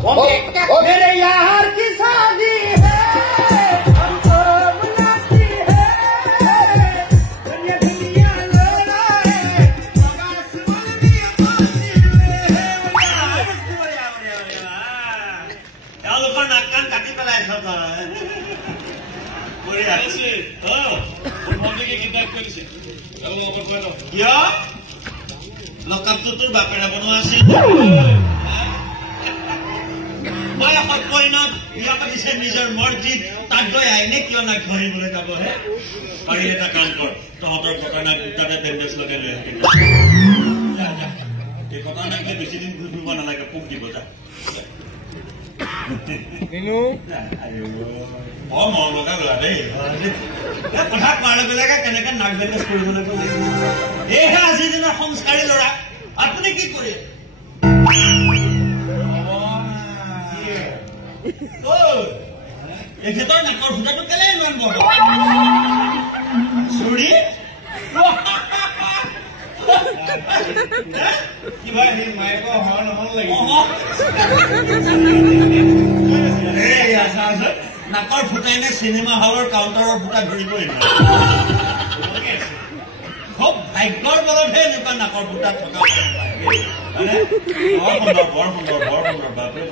मेरे यार की शादी है हमको बुलाती है दुनिया दुनिया लोला है आसमान भी पासी में है তেওঁলোকৰ নাক কাণ কাটি পেলাই খাব কৰি আছে মন্দিৰকে কিডনেপ কৰিছে কিয় লকাপটো তোৰ বাপেৰে বনোৱা আছিল মই এখন কইনাক বিয়া পাতিছে নিজৰ মৰ্জিত তাত গৈ আইনে কিয় নাক ধৰিবলৈ যাবহে পাৰি এটা কাম কৰ তহঁতৰ ঘটনাক দুটাতে বেণ্ডেজ লগাই লৈ আহিবি এই ঘটনাকে বেছি দিন ঘূৰি ফুৰিব নালাগে পোক দিব যা মৰম লগা ল'ৰা দেই কথা কোৱাৰ লগে লগে কেনেকে নাক বেণ্ডেজ কৰিব লাগিব এইহে আজিৰ দিনৰ সংস্কাৰী ল'ৰা আপুনি কি কৰে এখেতৰ নাকৰ ফুটাটো কেলে ইমান বড় চুৰি কিবা সেই মাইকৰ হৰণ নহ'ল লাগিব নাকৰ ফুটাই নে চিনেমা হলৰ কাউণ্টাৰৰ ফুটা ধৰিবই খুব ভাগ্যৰ বলতহে এনেকুৱা নাকৰ ফুটা থকা বৰ সুন্দৰ বাপৰে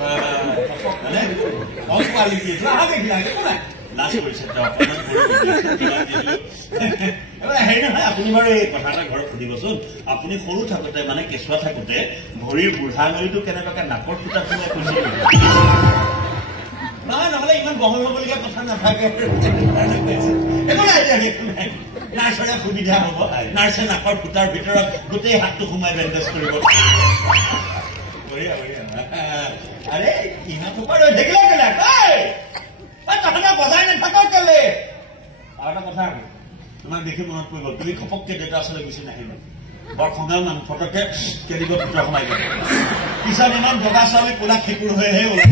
কোৱালিটি লাজ কৰিছে হেৰি নহয় আপুনি বাৰু এই কথা এটা ঘৰত সুধিবচোন আপুনি সৰু থাকোতে মানে কেঁচুৱা থাকোতে ভৰিৰ বুঢ়া নৈটো কেনেবাকে নাকৰ ফুটা সোমাই কৈছিল নহয় নহলে ইমান বহল হবলগীয়া কথা নাথাকে নাৰ্ছৰে সুবিধা হব নাৰ্ছে নাকৰ ফুটাৰ ভিতৰত গোটেই হাতটো সোমাই বেণ্ডেজ কৰিব আৰে ইমান সোপা ৰৈ থাকিলে কেলে তহঁতে বজাই নাথাক কেলে আৰু এটা কথা তোমাক দেখি মনত পৰিব তুমি ঘপককে দেউতা ওচৰলৈ গুচি নাহিবা বৰ খঙাল মানুহ ফটকে কেলিব ভিতৰত সোমাই গ'ল পিছত ইমান বগা ছোৱালী কোলা খেকুৰ হৈহে ওলাই